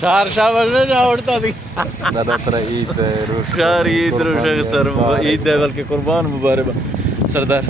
शार शाबाश आवडता ती दादा तर ईद शार ईद रोशक सर ईद है बल्कि कुर्बान मुबारक सरदार